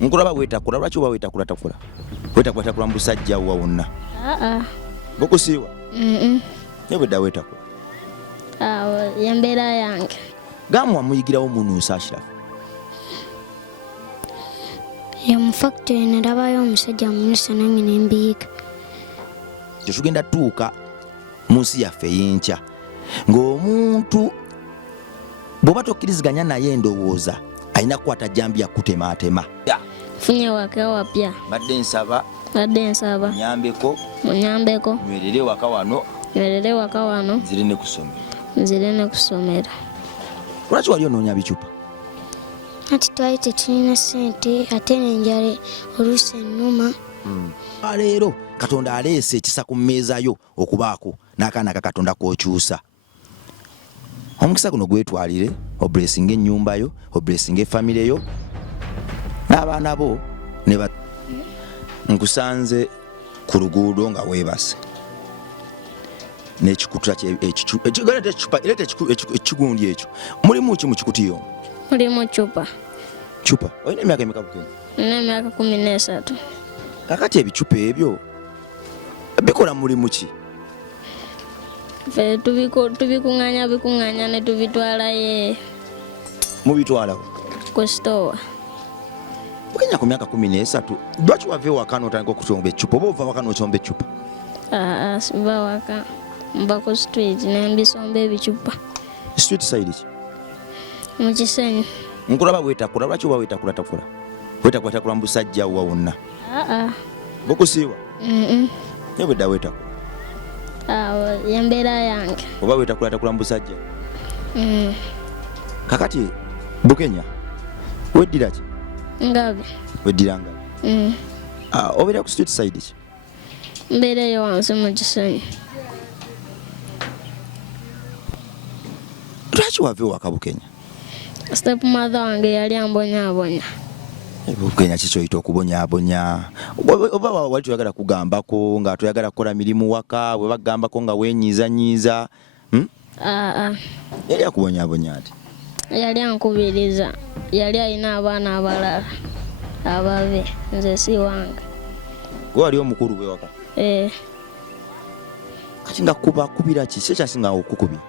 Nkulaba wetakula lwaki oba wetakula takula? Wetakula takula musajja wa wonna. Bokusiiwa? Ne bwedda wetakula. Yembeera yange. Gamwa muyigirawo munuusa Ashrafu. Mu factory nerabayo omusajja munuusa nange ne mbiyiga. Tugenda tuuka mu nsi yaffe ey'enkya ng'omuntu bw'oba tokkiriziganya naye endowooza alina kukwata jambi yakutemaatema. Funye waka wapya. Badde nsaba munyambeko nywerere waka wano nzire ne kusomera. Lwaki wali onoonya bicupa? Ati twali tetulina ssente ate n'enjala oluusi ennuma. Leero Katonda aleese ekisa ku mmeeza yo okubaako n'akaana ka Katonda k'okyusa. Omukisa guno gwetwalire oblesinga ennyumba yo, oblesinga effamire yo n'abaana bo ne nkusanze ku luguudo nga weebase n'ekikuta ekigundi ekyo mulimu ki mu kikutiyo? Mulimu cupa. Olina emyaka emeka Bukenya? Nina emyaka 13. Kakati ebicupa ebyo bikola mulimu ki? Tubikuŋŋaanya ne tubitwalayo. Mubitwalawo? Ku store. Bukenya ku myaka 13 lwaki wava ewaka n'otandika okusomba eccupa oba ova waka n'osomba eccupa? Siva waka mba ku street ne mbisomba ebicupa. Street side ki? Mu Kisenyi. Nkulaba wetakula lwaki oba wetakula takula? Wetakula takula musajja wa wonna. Bokusiiwa? Ne bwedda wetakula. Yembeera yange. Oba wetakula takula musajja? Kakati Bukenya weddira ki? Ngabi. Weddira ngabi? Obeera ku street side ki? Mbeerayo wansi mu Kisenyi. Lwaki wava ewaka Bukenya? Step mother wange yali ambonyaabonya. Bukenya kiki oyita okubonyaabonya? Oba wali toyagala kugambako nga toyagala kukola mirimu waka bwe bagambako nga wenyiizanyiiza? Yali akubonyaabonya ati? Yali ankubiriza. Yali alina abaana abalala ababe nze si wange. Gwe wali omukulu w'ewaka? Kati nga kubira ki? Si ekyasinga okukubira?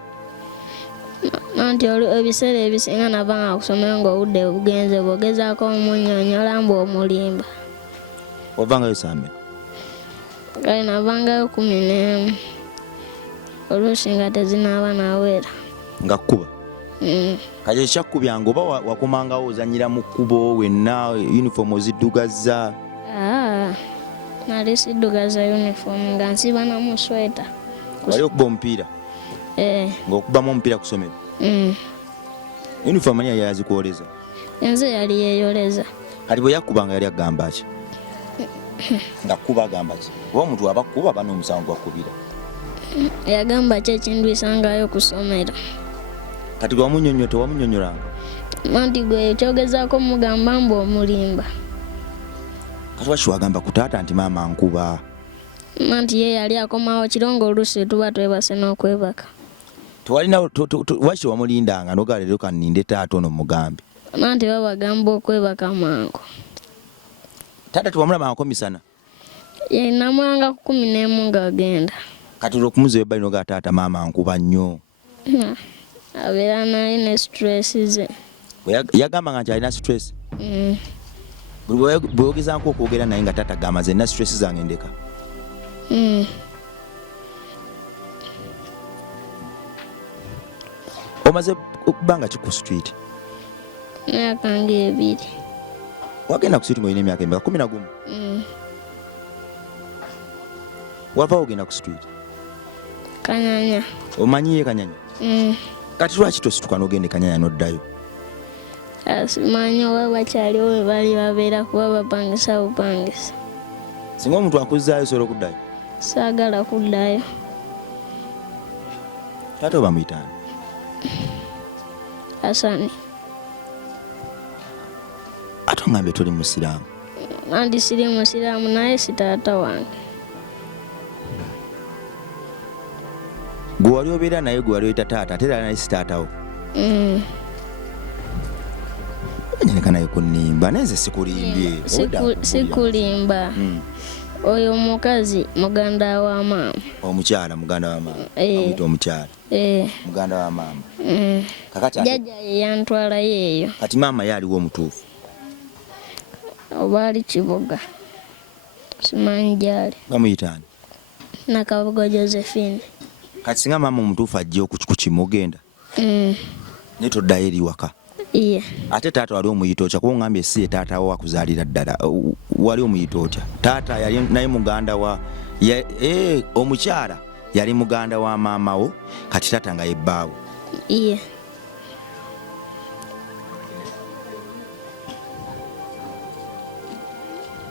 Anti ebiseera ebisinga nabanga kusomera ng'obudde bugenze bwogezaako omunnyonnyola mbu omulimba. Ovangayo saa mmeka? Kale navangayo 11. Oluusi nga tezinaaba nawera. Nga kkuba? Kati ekyakkubyange oba wakomangawo ozannyira mu kkubo wenna uniform oziddugaza? Nali siddugaza uniform nga nsiba namu sweta. Wali okuba omupiira? Ng'okubamu omupiira ku ssomero? Uniform ani yali yazikuwoleza? Enze yali yeeyoleza. Kati bwe yakkubanga yali agamba ki? Nga kkuba agamba ki? Oba omuntu aba kkuba aba n'omusango gwakkubira? Yagamba ki ekindwisangayo ku ssomero. Kati tewamunnyonnyolanga? Anti gwe kyogezaako mugamba mbu omulimba. Kati lwaki wagamba ku taata nti maama nkuba? Anti ye yali akomawo kirongo oluusi tuba twebase n'okwebaka. Lwaki wamulindanga n'ogala leero kanninde taata ono mugambe? Anti babagamba okwebaka mangu. Taata tewamulabangako misana? Ye namulanga ku 11 ng'agenda. Kati olw'okumuza ebbali n'ogala taata maama nkuba nnyo. Abeera naye ne stress ze. Yagambanga nti alina stress? Bwe yogezaako okwogera naye nga taata gamba zenna stress zange ndeka. Omaze okubbanga ki ku street? Myaka nga 2. Wagenda ku street ng'olina emyaka emeka? 11? Wava ogenda ku street? Kanyanya. Omanyiye Kanyanya? Kati lwaki tosituka n'ogenda e Kanyanya n'oddayo? Simanyi oba bakyaliwo we bali babeera kuba bapangisa bupangisa. Singa omuntu akuzzaayo osobola okuddayo? Saagala kuddayo. Taata oba muyitaani? Asani. Ate ongambe toli musiraamu? Anti siri musiraamu naye si taata wange. Gwe wali obeera naye gwe wali oyita taata ate era naye si taatawo? Nyine naye kunimba neze sikulimbye. Sikulimba. Oyo mukazi muganda wa mama. Omukyala muganda wa mama. Amuyita omukyala. Muganda wa mama. Kakati jjajja yantwala yeeyo. Kati mama yaliwo omutuufu. Oba ali Kibuga. Simanyi gyali. Bamuyita ani? Nakabugo Josephine. Kati singa mama omutuufu ajja okukimugenda. Ne toddayo eri waka. Iye. Ate taata wali omuyita otya kuba ngambye si ye taata wo akuzaalira ddala. Wali omuyita otya? Taata yali naye muganda wa omukyala yali muganda wa maama wo kati taata nga ye bbaawo. Iye.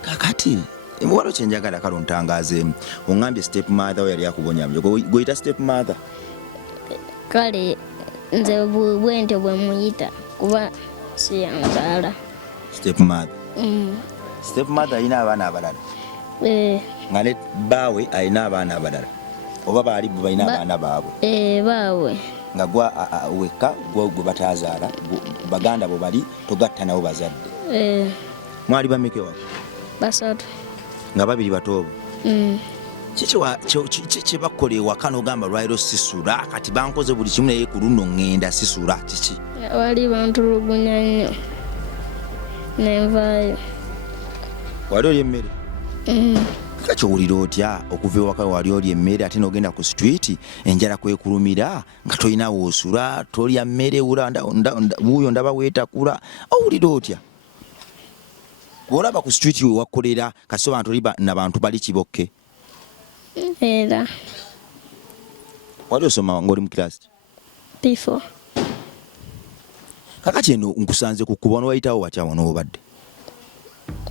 Kakati waliwo kye njagala kale ontangaazeemu. Ongambye step mother we yali akubonyamyo. Goyita step mother? Kale nze bwente bwe muyita kuba si yanzaala. Step mother. Step mother alina abaana abalala. Nga ne baawe alina abaana abalala. Oba baali bo balina abaana baabwe. Baawe. Nga gwa wekka gwe bataazaala baganda bo bali togatta nabo bazadde. Mwali bameke wako? Basatu. Nga babiri batoobo. Kiki bakola ewaka n'ogamba lwaliro sisula kati bankoze buli kimu naye ku luno ŋŋenda sisula kiki? Wali bantulugunya nnyo nenvaayo. Wali olya emmere? Kaki owulira otya okuva ewaka wali olya emmere ate n'ogenda ku street enjala kwekulumira nga tolina woosula tolya mmere wuuyo ndaba weetakula owulira otya? Bw'olaba ku street we wakolera kasi abantu oli nabantu bali Kibokke. Era. Wali osoma ng'oli mu kirasi? P4. Kakati eno nkusanze ku kuba wayitawo watya wano obadde?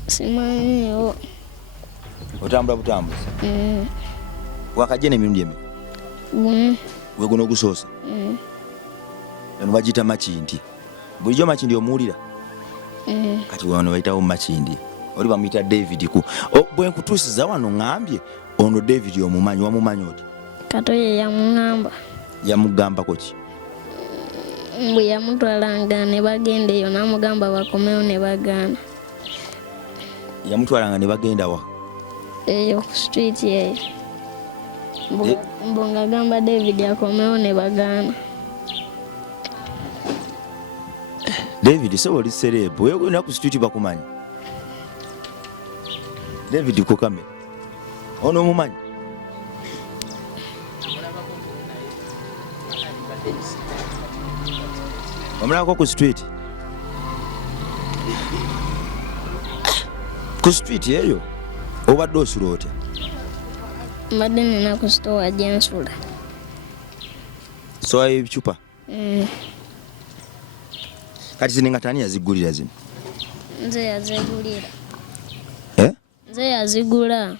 Simanyiwo. Otambula butambuzi? Wakajja n'emirundi emeka? Weguno ogusoosa? Eno bagiyita Makindi. Bulijjo Makindi omuwulira? Kati wano bayitawo Makindi. Oli bamuyita David ku. Bwe nkutuusiza wano ŋŋambye ono David omumanyi wamumanyi oti? Katoye yamuŋŋamba. Yamugambako ki? Bwe yamutwalanga ne bagenda eyo n'amugamba bakomewo ne bagaana. Yamutwalanga ne bagenda wa? Eyo ku street eyo. Mbo ng'agamba David akomewo ne bagaana. David so oli serebu wewe gwenda ku street bakumanyi? David Kokame ono mumanyi? Omulako ku street? Ku street eyo obadde osula otya? Mbadde nina ku store gye nsula. Soya ebicupa? Kati zininga tani yazigulira zino? Nze yazigulira. Nze yazigula.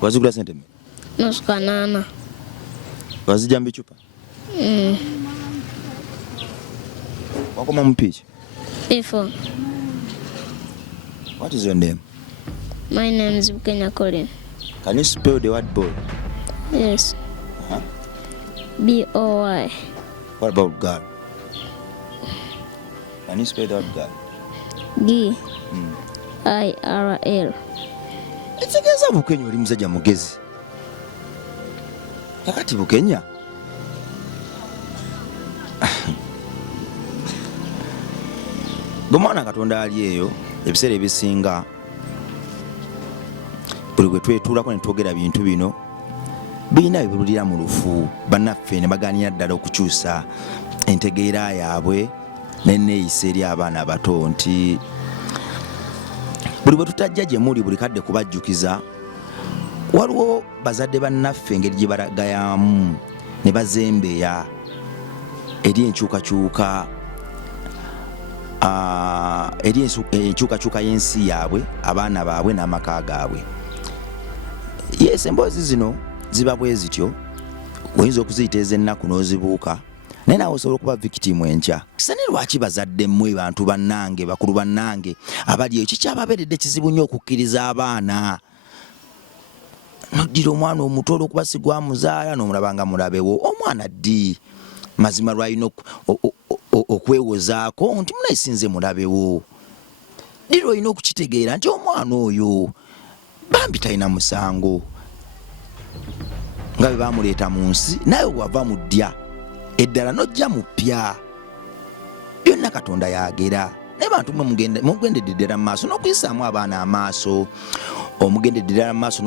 Wazigula sente mmeka? Nusu kanaana. Wazijja mu bicupa? Wakoma mu piiki? P4. What is your name? My name is Bukenya Colin. Can you spell the word boy? Yes. B-O-Y. What about girl? Can you spell the word girl? G-I-R-L. Ekitegeeza Bukenya oli musajja mugezi. Kakati Bukenya Gomwana Katonda ali eyo ebiseera ebisinga buli gwe twetuulako ne twogera bintu bino birina bibulira mu lufu bannaffe ne baganira ddala okukyusa entegeera yaabwe n'enneeyisa eri abaana abato nti buli bwe tutajja gye muli buli kadde kubajjukiza waliwo bazadde bannaffe engeri gye balagayamu ne bazembeya eri enkyukakyuka eri enkyukakyuka y'ensi yaabwe abaana baabwe n'amaka gaabwe. Yes, emboozi zino ziba bwe zityo oyinza okuziyita ez'ennaku n'ozibuuka naye naawe osobola okuba victim enkya. Kisa ne lwaki bazadde mmwe bantu bannange bakulu bannange abali eyo kikyababeeredde kizibu nnyo okukkiriza abaana noddira omwana omuto olw'okuba sigwamuzaala n'omulaba nga mulabewo omwana ddi mazima lwalina okwewozaako nti munayisinze mulabewo dira olina okukitegeera nti omwana oyo bambi talina musango nga bwe bamuleeta mu nsi naye wava mu ddya eddala nojja mu ppya byonna Katonda yagera naye bantu mugendedde ddala mu maaso n'okuyisaamu abaana amaaso omugendedde ddala mu maaso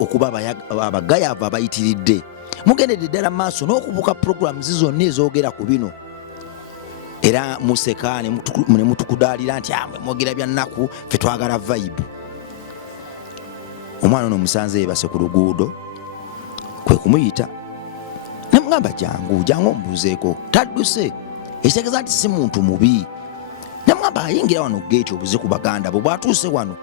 okuba abagayaavu abayitiridde mugendedde ddala mu maaso n'okubuka puroguramu zonna ezoogera ku bino era museka ne mutukudaalira nti amwe mwogera bya nnaku fe twagala vibe. Omwana ono musanze yeebase ku luguudo kwe kumuyita ne mugamba jangu omubuuzeeko tadduse ekitegeeza nti si muntu mubi ne mugamba ayingira wano geeti obuze ku baganda bo bw'atuuse wano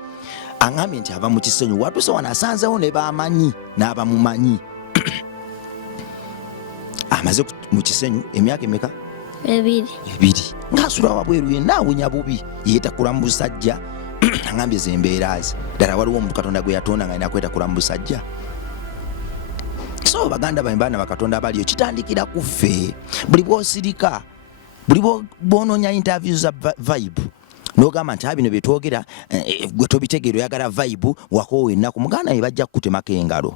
aŋŋambye nti ava mu kisenyu bw'atuuse wano asanzewo ne baamanyi n'abamumanyi amaze mu kisenyu emyaka emeka? 2 ng'asula wabweru yenna awunya bubi yeetakula mu busajja aŋŋambye ze mbeera ze ddala waliwo omuntu Katonda gwe yatonda nga alina kwetakula mu busajja. So baganda baana bakatonda abaliyo kitandikira ku ffe buli bw'osirika buli bw'onoonya interview za vibe n'ogamba nti bino bye twogera gwe tobitegeera oyagala vibe wakoowa ennaku muganda we bajja kukutemako engalo.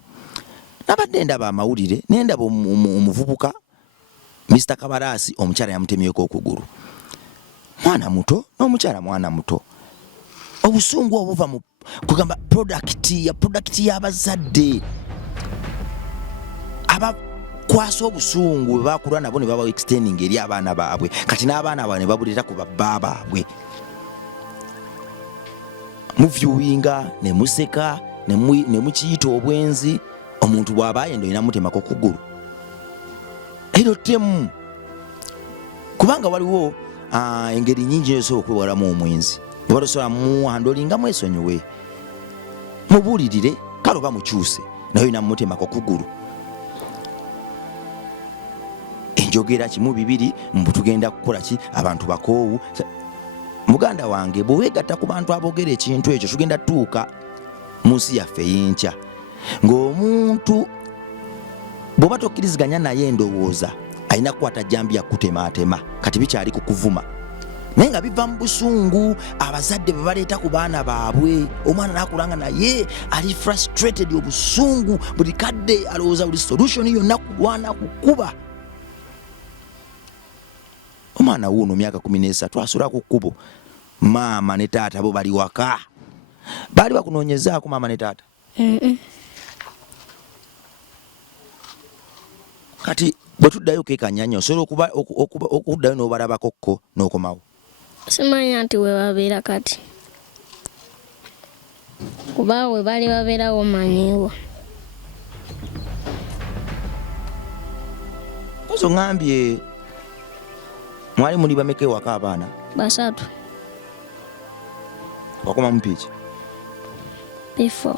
Nabadde ndaba amawulire nendaba omuvubuka Mr. Kabaraasi omukyala yamutemyeko okugulu. Mwana muto n'omukyala mwana muto. Obusungu obuva mu kugamba product y'abazadde abakwasa obusungu bwe bakulwa nabo ne baba extending eri abaana baabwe kati n'abaana baabwe ne babuleeta ku babba baabwe. Muvyuwinga ne museka ne mukiyita obwenzi omuntu bw'aba ayenda olina mutemako kugulu ero temu kubanga waliwo engeri nyingi ezo okwewalamu omwenzi bw'otosobola muwandolinga mwesonyiwe mubuulirire kale oba mukyuse naye olina mutemako kugulu. Enjogera kimu 2 mbutugenda kukola ki abantu bakoowu muganda wange bweweegatta ku bantu aboogera ekintu ekyo tugenda tuuka mu nsi yaffe ey'enkya ng'omuntu bw'oba tokkiriziganya naye endowooza alina kukwata jambi yakutemaatema kati bikyali kukuvuma naye nga biva mu busungu abazadde bwe baleeta ku baana baabwe omwana n'akulanga naye ali frustrated obusungu buli kadde alowooza buli solution yonna kulwana kukuba. Omwana wuuno myaka 13 asula ku kkubo maama ne taata bo bali waka baali bakunoonyezaako maama ne taata? Kati bwe tuddayo kekanyanya osobola okuddayo n'obalabakokko n'okomawo? Simanya nti we babeera kati kuba we bali babeerawo manyiwo. Ozo ngambye mwali muli bameka ewaka abaana? 3. Wakoma mu piiki? 4.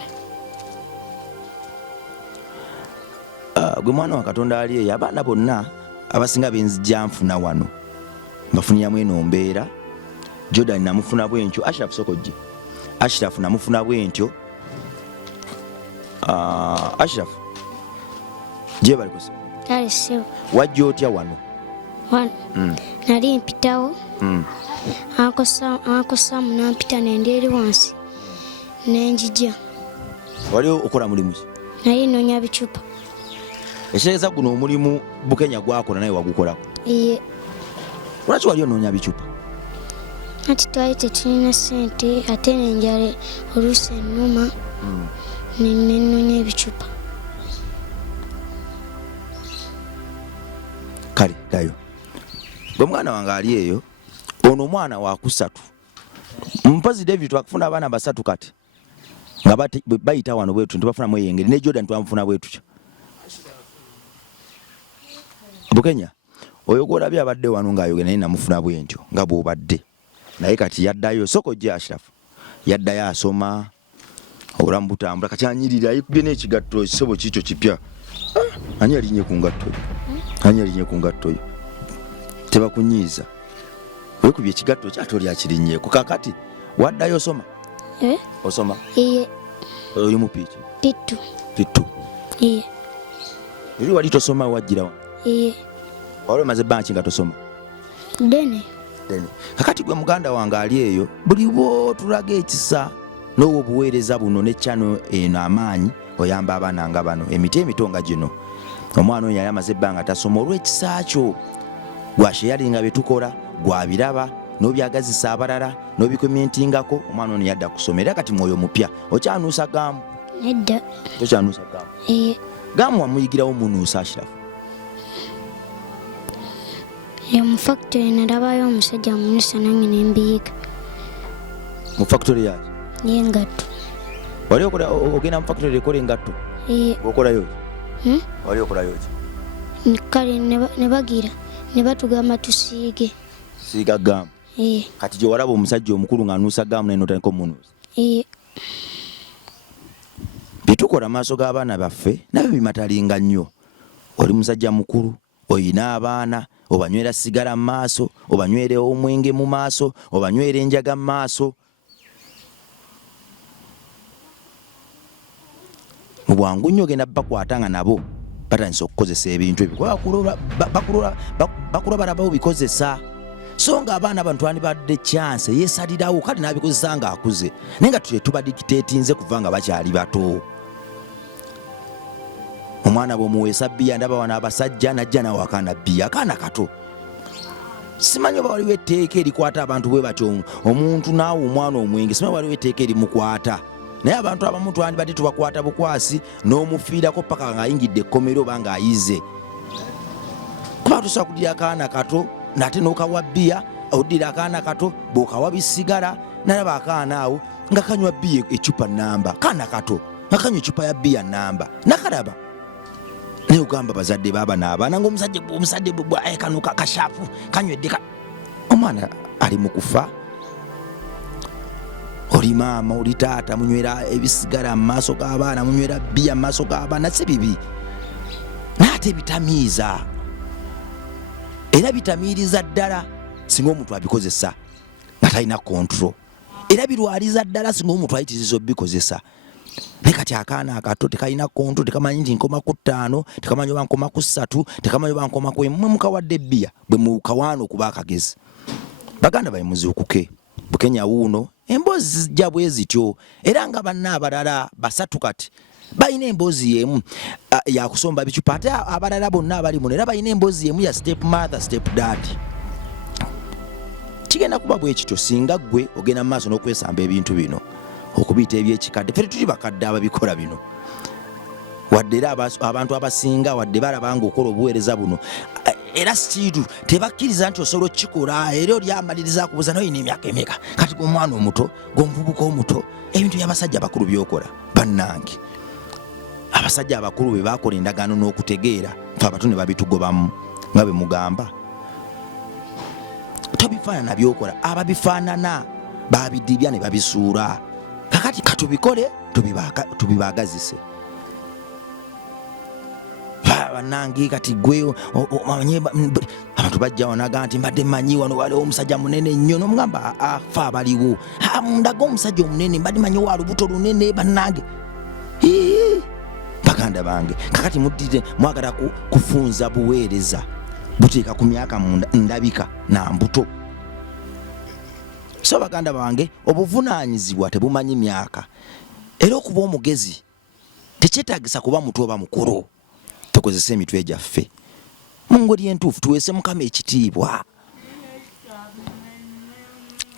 Gwe mwana wa Katonda ali eyo abaana bonna abasinga benzijja nfuna wano mbafuniramu eno mbeera. Jordan namufuna bwentyo, Ashraf Sokojje Ashraf namufuna bwentyo. Ashraf gye bali kusa kale sebo wajja otya wano? Nali mpitawo akosamu nampita nende eri wansi nenjija. Wali okola mulimu ki? Naye noonya bicupa. Ekitegeeza guno omulimu Bukenya gwakola naye wagukolako? Iye. Lwaki wali onoonya bicupa? Ati twali tetulina ssente ate n'enjala oluusi ennuma nenoonya ebicupa. Kale gayo gwe mwana wange ali eyo ono omwana wa 3 mpazi David twakufuna abaana 3 kati nga bayita wano bwetu ntibafunamu eyengeri ne Jordan twamufuna bwetu. Bukenya oyo gwolabye abadde wano ng'ayogera naye namufuna bwentyo nga bw'obadde naye kati yaddayo. Sokojje Ashraf yaddayo asoma obulamu butambula kati anyirira ayikubye n'ekigatto ekisebo kiikyo kipya. Ani alinye ku ngatto yo? Ani alinye ku ngatto yo? Tebakunyiiza wekubye ekigatto kyatoli akirinnyeko kakati waddayo osoma? Osoma? Iye. Oyo mu piiki? Pittu. Iye. Eri wali tosoma wajjira wa? Iye. Wali omaze banki nga tosoma? Dene. Kakati gwe muganda wange ali eyo buli bw'otulaga ekisa n'obwo obuweereza buno ne channel eno amaanyi oyamba abaana nga bano emiti emito nga gino. Omwana oyo yali amaze ebbanga tasoma olw'ekisa kyo. Gwasheyalinga bye tukola, gwabiraba n'obyagazisa abalala n'obikomentingako, omwana ono yadda kusoma. Era kati mwoyo mupya okyanuusa gamu. Nedda. Tokyanuusa gamu. Gamu wamuyigirawo munuusa Ashrafu. Mu factory nalabayo omusajja munuusa nange nembiyiga. Mu factory yaki? Y'engatto. Wali ogenda mu factory ekola engatto? Okolayo ki? Wali okolayo ki? Kale ne bagira ne batugamba tusiige. Siiga gamu? Kati gye walaba omusajja omukulu ng'anuusa gamu naye n'otandika omunuusa? Bitukola maaso g'abaana baffe nabyo bimatalinga nnyo. Oli musajja mukulu, oyina abaana, obanywera sigala mu maaso, obanywera omwenge mu maaso, obanywera enjaga mu maaso. Mu bwangu nnyo ogenda bakwatanga nabo batandise okukozesa ebintu ebyo. Bakula balabawo bikozesa. So ng'abaana abantu twandibadde chance yeesalirawo kale n'abikozesa ng'akuze. Naye nga tubadikiteetinze kuva nga bakyali bato. Omwana bw'omuweesa bbiya ndaba wano abasajja najja nawe akaana bbiya, akaana kato. Simanyi oba waliwo etteeka erikwata abantu bwe batyo, omuntu naawe omwana omwenge, simanyi waliwo etteeka erimukwata. Naye abantu abamu twandibadde tubakwata bukwasi n'omufiirako paka ng'ayingidde ekkomero oba ng'ayize. Kuba tusobola kuddira akaana kato nate n'okawa bbiya, oddira akaana kato bw'okawa bisigala, nalaba akaana awo nga kanywa bbiya ecupa namba, kaana kato nga kanywa ecupa ya bbiya namba, nakalaba. Naye ogamba bazadde baaba n'abaana ng'omusajja kano kashapu kanywedde omwana ali mu kufa. Oli maama, oli taata, munywera ebisigala mu maaso g'abaana, munywera bbiya mu maaso g'abaana, si bibi. Naate bitamiiza. Era bitamiiriza ddala singa omuntu abikozesa nga talina control. Era birwaliza ddala singa omuntu ayitiriza obikozesa. Naye kati akaana akato tekalina control, tekamanyi nti nkoma ku 5, tekamanyi oba nkoma ku 3, tekamanyi oba nkoma ku 1. Mmwe mukawadde bbiya bwe mukawaana okuba akagezi. Baganda bayi muzuukuke. Bukenya wuuno emboozi zijja bwe zityo. Era nga banna abalala basatu kati balina emboozi y'emu yakusomba bicupa, ate abalala bonna abali muno era balina emboozi y'emu ya step mother step dad. Kigenda kuba bwe kityo singa ggwe ogenda mu maaso n'okwesamba ebintu bino okubiyita ebyekikadde. Ffe tuli bakadde ababikola bino. Wadde era abantu abasinga wadde balaba ng'okola obuweereza buno era sikiru tebakkiriza nti osobola okukikola. Era oli amaliriza akubuuza n'olina emyaka emeka, kati gw'omwana omuto gw'omuvubuka omuto ebintu by'abasajja abakulu by'okola. Bannange abasajja abakulu be baakola endagaano n'okutegeera, fe abato ne babitugobamu nga bwe mugamba. Tobifaanana by'okola, ababifaanana babidibya ne babisuula. Kakati katubikole tubibaagazise. Bannange kati gwe abantu bajja wanaga nti mbadde mmanyi wano waliwo omusajja munene nnyo, n'omugamba fe abaliwo ndaga omusajja omunene mbadde manyi wa lubuto lunene. Bannange baganda bange kakati muddire mwagala kufunza buweereza buteeka ku myaka ndabika na mbuto. So baganda bange obuvunaanyizibwa tebumanyi myaka. Era okuba omugezi tekyetaagisa kuba muto oba mukulu. Tukozese emitwe gyaffe mu ngeri entuufu, tuweese Mukama ekitiibwa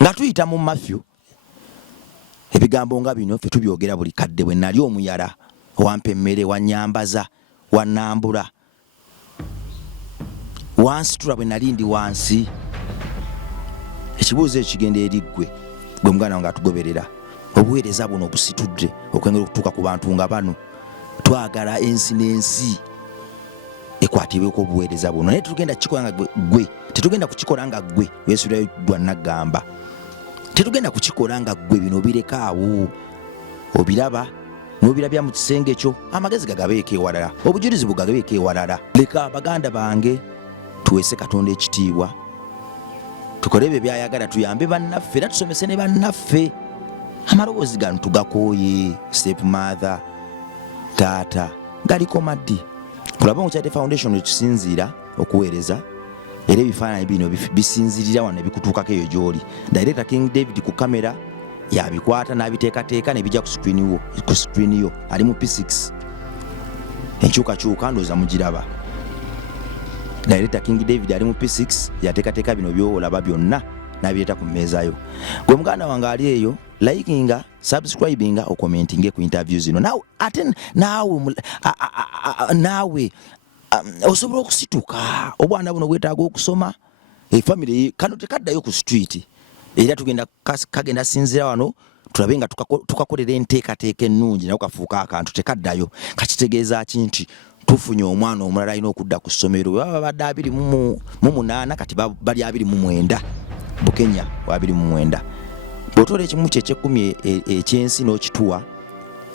nga tuyita mu Matthew. Ebigambo nga bino ffe tubyogera buli kadde. Bwe nali omuyala wampa emmere, wanyambaza, wanambula, wansitula bwe nali ndi wansi. Ekibuuzo ekigenda eri gwe muganda wange atugoberera. Obuweereza buno obusitudde okwengera okutuuka ku bantu nga bano. Twagala ensi n'ensi ekwatibweko obuweereza buno, naye tetugenda kukikola nga gwe, tetugenda kukikola nga gwe weesuulayo ddwa nagamba. Tetugenda kukikola nga gwe. Bino bireka awo, obiraba n'obirabya mu kisenge kyo, amagezi gagabeeko ewalala, obujulizi bugagabeeko ewalala. Leka baganda bange tuweese Katonda ekitiibwa, tukole ebyo byayagala, tuyambe bannaffe era tusomese ne bannaffe. Amaloboozi gano tugakooye. Step mother, taata galiko maddi. Kulaba mu Charity Foundation etusinziira okuweereza era ebifaananyi bino bisinzirira wano ebikutuukako eyo gy'oli. Director King David ku kamera yabikwata n'abiteekateeka ne bijja ku screen yo ali mu P6 enkyukakyuka ndowooza mugiraba. Director King David ali mu P6 yateekateeka bino byolaba byonna n'abireeta ku mmeeza yo. Gwe muganda wange ali eyo, likinga, subscribinga, okomentinge ku interview zino. Naawe osobola okusituka obwana buno bwetaaga okusoma. Family kano tekaddayo ku street era tugenda kagenda sinzira wano tulabe nga tukakolera enteekateeka ennungi nawe kafuuka akantu tekaddayo. Kakitegeeza kinti tufunye omwana omulala alina okudda ku ssomero. Baba badde 28 kati bali 29 Bukenya wa 29. Bw'otoola ekimu ky'ekyekumi ekyensi n'okituwa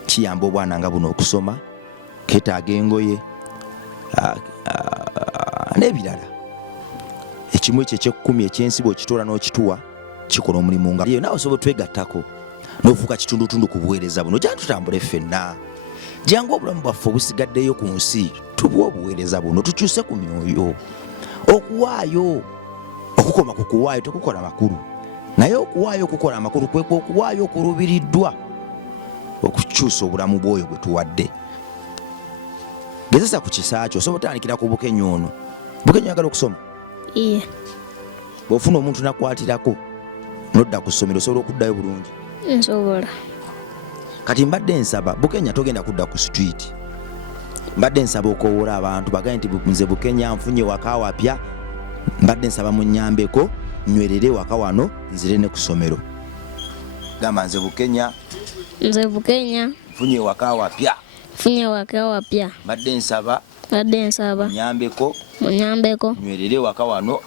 kiyamba obwana nga buno okusoma, ketaaga engoye n'ebirala. Ekimu ekyekumi ekyensi bw'okitoola n'okituwa kikola omulimu nga nawe osobola twegattako n'ofuuka kitundutundu ku buweereza buno. Jangu tutambule ffenna, jangu obulamu bwaffe obusigaddeyo ku nsi tubuwe obuweereza buno, tukyuse ku myoyo. Okuwaayo okukoma ku kuwaayo tekukola makulu, naye okuwaayo okukola amakulu kwe okuwaayo okulubiriddwa okukyusa obulamu bw'oyo bwe tuwadde. Gezesa ku kisaakyo, osobola otandikira ku Bukenya ono. Bukenya oyagala okusoma? Bw'ofuna omuntu nakwatirako n'odda ku ssomero osobola okuddayo bulungi? Nsobola. Kati mbadde nsaba Bukenya togenda kudda ku street. Mbadde nsaba okowoola abantu bagaye nti nze Bukenya nfunye waka wapya, mbadde nsaba munnyambeko nywerere waka wano nzire ne ku ssomero. Gamba nze Bukenya nfunye waka wapya, mbadde nsaba munnyambeko nywerere waka wano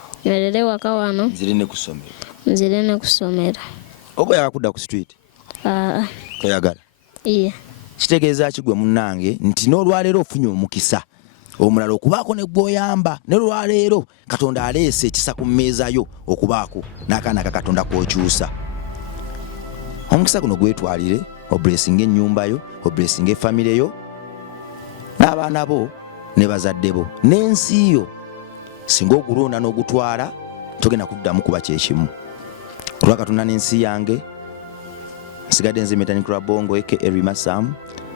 nzire ne ku ssomero. Oba oyagala kudda ku street? Toyagala? Kitegeeza ki gwe munnange nti n'olwaleero ofunye omukisa omulala okubaako ne gw'oyamba, ne lwaleero Katonda aleese ekisa ku mmeeza yo okubaako n'akaana ka Katonda k'okyusa. Omukisa guno gwetwalire, oblessinga ennyumba yo, oblessinga effamile yo n'abaana bo ne bazadde bo n'ensi yo. Singa ogulonda n'ogutwala togenda kuddamu kuba kyekimu. Olwa Katonda n'ensi yange nsigadde nze Metanikula Bongo aka Rima Sam.